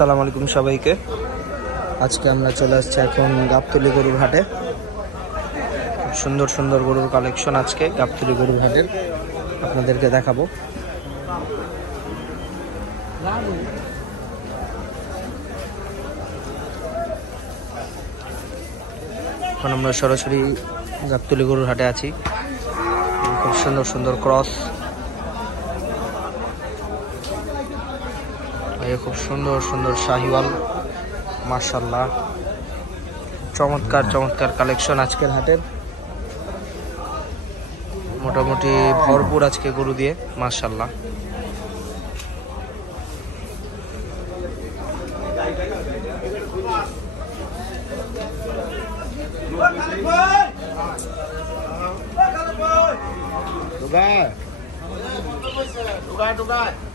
আসসালামু আলাইকুম সবাইকে। আজকে আমরা চলে আসছি এখন গাবতলী গরুর হাটে। সুন্দর সুন্দর গরুর কালেকশন আজকে গাবতলী গরুর হাটের আপনাদেরকে দেখাবো। এখন আমরা সরাসরি গাবতলী গরুর হাটে আছি। খুব সুন্দর সুন্দর ক্রস, খুব সুন্দর সুন্দর শাহিওয়াল, মাশাআল্লাহ চমৎকার চমৎকার কালেকশন আজকের হাটের। মোটামুটি ভরপুর আজকে গরু দিয়ে, মাশাআল্লাহ। Tugai.